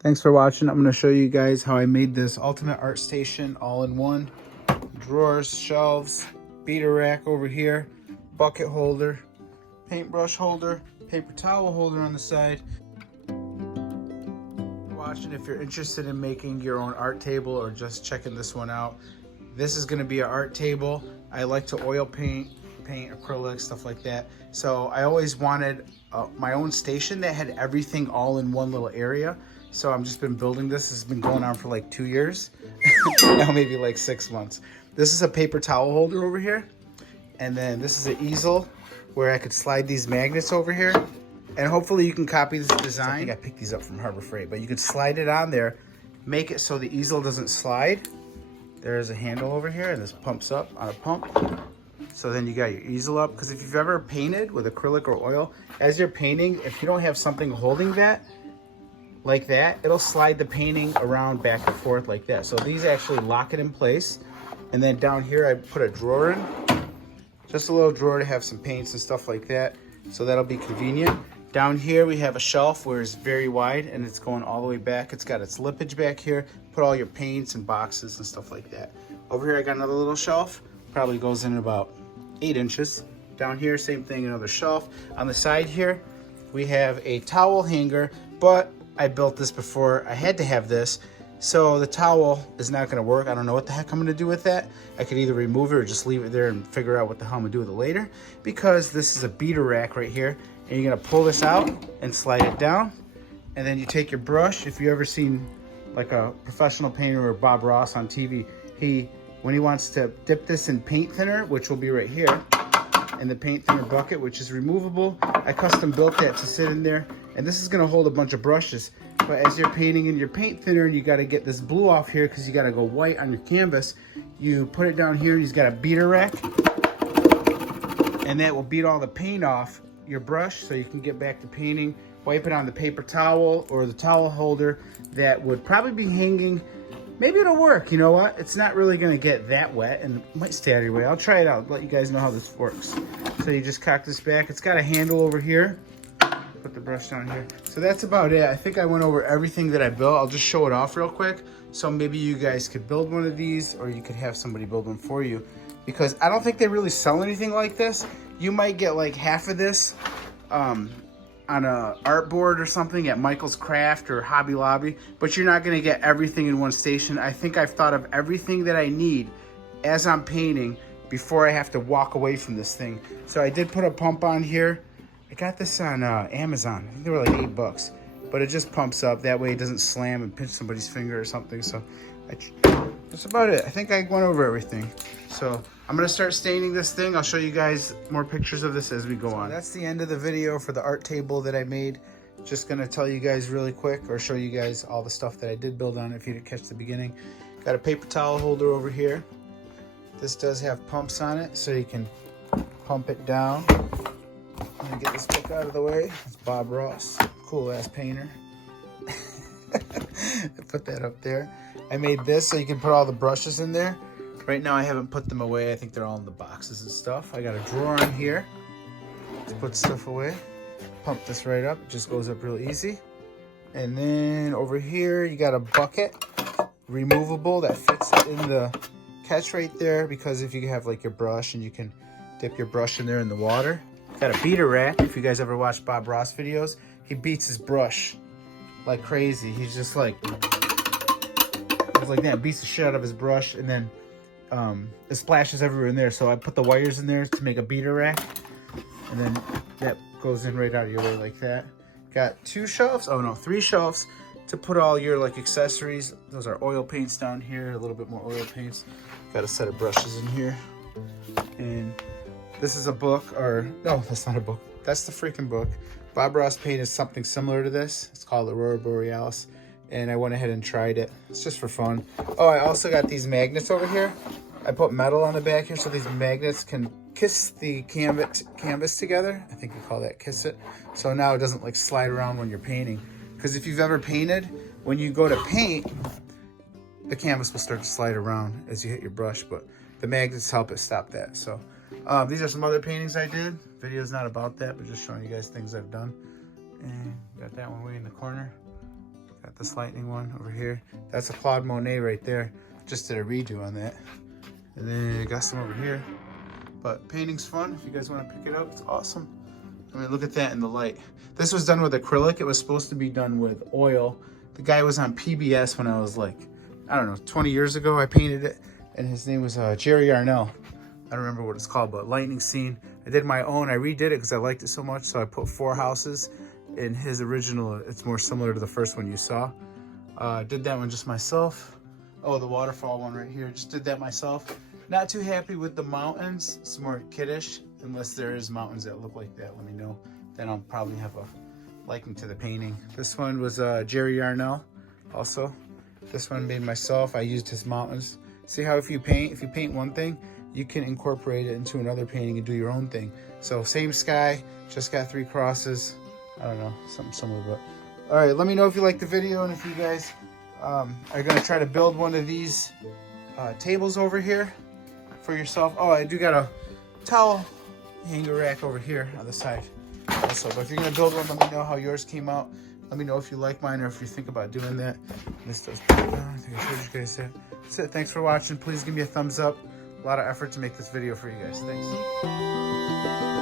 Thanks for watching. I'm going to show you guys how I made this ultimate art station all in one. Drawers, shelves, beater rack over here, bucket holder, paintbrush holder, paper towel holder on the side. Watching, if you're interested in making your own art table or just checking this one out, this is going to be an art table. I like to oil paint acrylic, stuff like that. So I always wanted my own station that had everything all in one little area. So I've just been building this. This has been going on for like 2 years. Now maybe like 6 months. This is a paper towel holder over here. And then this is an easel where I could slide these magnets over here. And hopefully you can copy this design. I think I picked these up from Harbor Freight, but you could slide it on there, make it so the easel doesn't slide. There's a handle over here and this pumps up on a pump. So then you got your easel up. Because if you've ever painted with acrylic or oil, as you're painting, if you don't have something holding that, like that, it'll slide the painting around back and forth like that. So these actually lock it in place. And then down here I put a drawer in, just a little drawer to have some paints and stuff like that. So that'll be convenient. Down here we have a shelf where it's very wide and it's going all the way back. It's got its lippage back here. Put all your paints and boxes and stuff like that. Over here I got another little shelf. Probably goes in about 8 inches. Down here, same thing, another shelf. On the side here, we have a towel hanger, but I built this before I had to have this. So the towel is not gonna work. I don't know what the heck I'm gonna do with that. I could either remove it or just leave it there and figure out what the hell I'm gonna do with it later, because this is a beater rack right here. And you're gonna pull this out and slide it down. And then you take your brush. If you ever seen like a professional painter or Bob Ross on TV, when he wants to dip this in paint thinner, which will be right here, in the paint thinner bucket, which is removable. I custom built that to sit in there. And this is gonna hold a bunch of brushes. But as you're painting in your paint thinner and you gotta get this blue off here because you gotta go white on your canvas, you put it down here and you've got a beater rack. And that will beat all the paint off your brush so you can get back to painting. Wipe it on the paper towel or the towel holder that would probably be hanging. Maybe it'll work, you know what? It's not really gonna get that wet and it might stay out of your way. I'll try it out, let you guys know how this works. So you just cock this back. It's got a handle over here. Put the brush down here. So that's about it. I think I went over everything that I built. I'll just show it off real quick. So maybe you guys could build one of these or you could have somebody build one for you, because I don't think they really sell anything like this. You might get like half of this on a art board or something at Michael's Craft or Hobby Lobby, but you're not gonna get everything in one station. I think I've thought of everything that I need as I'm painting before I have to walk away from this thing. So I did put a pump on here. I got this on Amazon. I think they were like $8, but it just pumps up. That way it doesn't slam and pinch somebody's finger or something. So that's about it. I think I went over everything. So I'm gonna start staining this thing. I'll show you guys more pictures of this as we go on. That's the end of the video for the art table that I made. Just gonna tell you guys really quick or show you guys all the stuff that I did build on if you didn't catch the beginning. Got a paper towel holder over here. This does have pumps on it, so you can pump it down. I'm gonna get this book out of the way. It's Bob Ross, cool ass painter. I put that up there. I made this so you can put all the brushes in there. Right now I haven't put them away. I think they're all in the boxes and stuff. I got a drawer in here to put stuff away. Pump this right up. It just goes up real easy. And then over here you got a bucket, removable, that fits in the catch right there, because if you have like your brush and you can dip your brush in there in the water. Got a beater rack. If you guys ever watch Bob Ross videos, he beats his brush like crazy. He's just like, that, beats the shit out of his brush, and then it splashes everywhere in there. So I put the wires in there to make a beater rack, and then that goes in right out of your way like that. Got 2 shelves, oh no, 3 shelves to put all your like accessories. Those are oil paints down here, a little bit more oil paints. Got a set of brushes in here, and this is a book, or no, that's not a book. That's the freaking book. Bob Ross painted something similar to this. It's called Aurora Borealis, and I went ahead and tried it. It's just for fun. Oh, I also got these magnets over here. I put metal on the back here so these magnets can kiss the canvas together. I think we call that kiss it. So now it doesn't like slide around when you're painting. Because if you've ever painted, when you go to paint, the canvas will start to slide around as you hit your brush, but the magnets help it stop that. So these are some other paintings I did. Video's not about that, but just showing you guys things I've done. And got that one way in the corner. Got this lightning one over here. That's a Claude Monet right there. Just did a redo on that. And then I got some over here. But painting's fun. If you guys want to pick it up, it's awesome. I mean, look at that in the light. This was done with acrylic. It was supposed to be done with oil. The guy was on PBS when I was like, I don't know, 20 years ago. I painted it, and his name was Jerry Arnell. I don't remember what it's called, but lightning scene. I did my own. I redid it because I liked it so much. So I put 4 houses in his original. It's more similar to the first one you saw. Did that one just myself. Oh, the waterfall one right here. Just did that myself. Not too happy with the mountains. It's more kiddish. Unless there is mountains that look like that, let me know. Then I'll probably have a liking to the painting. This one was Jerry Yarnell also. This one made myself. I used his mountains. See how if you paint one thing, you can incorporate it into another painting and do your own thing. So same sky, just got 3 crosses. I don't know, something similar, but. All right, let me know if you liked the video and if you guys are gonna try to build one of these tables over here for yourself. Oh, I do got a towel hanger rack over here on the side also. But if you're gonna build one, let me know how yours came out. Let me know if you like mine or if you think about doing that. This does put it down. I think I showed you guys that. That's it. Thanks for watching. Please give me a thumbs up. A lot of effort to make this video for you guys. Thanks.